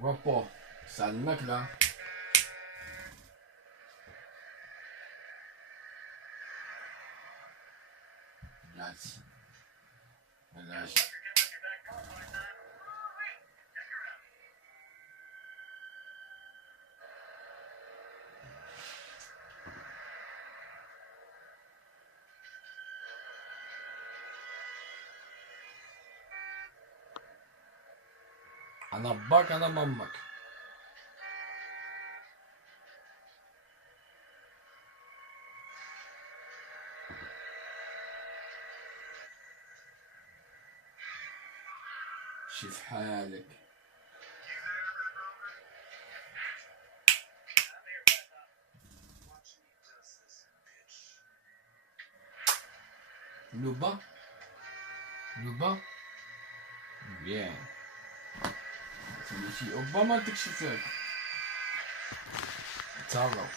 Guapo, سألناك لا. Nice. Nice. أنا أباك أنا مامك. شوف حالك. Luba? Luba? Bien. Celui-ci, Obama تكشف. تعال.